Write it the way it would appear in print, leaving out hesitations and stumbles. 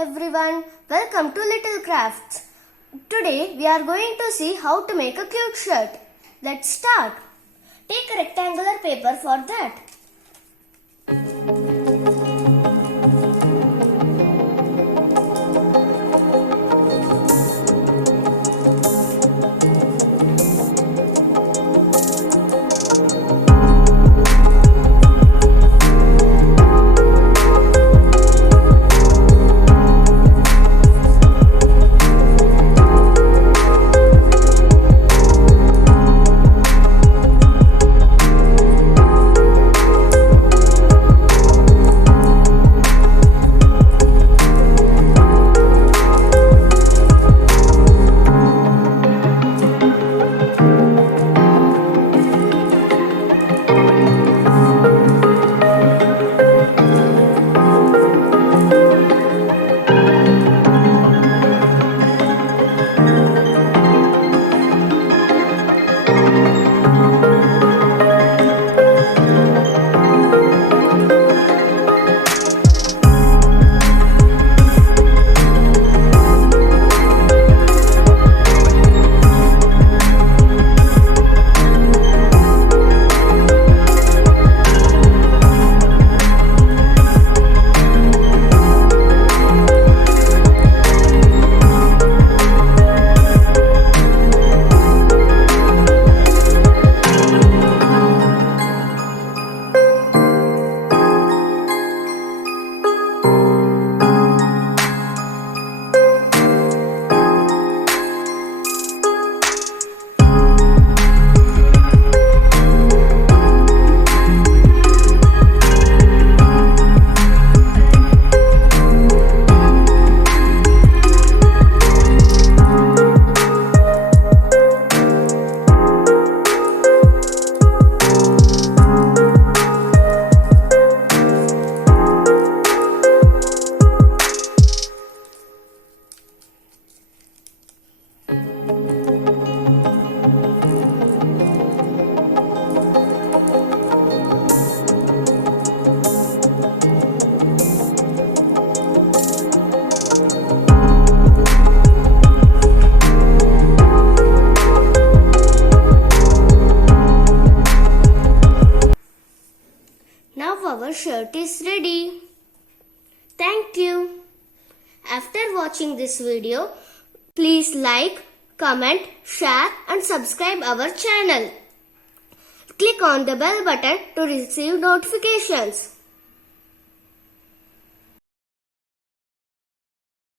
everyone, welcome to Little Crafts. Today we are going to see how to make a cute shirt. Let's start. Take a rectangular paper for that. Now our shirt is ready. Thank you. After watching this video, please like, comment, share and subscribe our channel. Click on the bell button to receive notifications.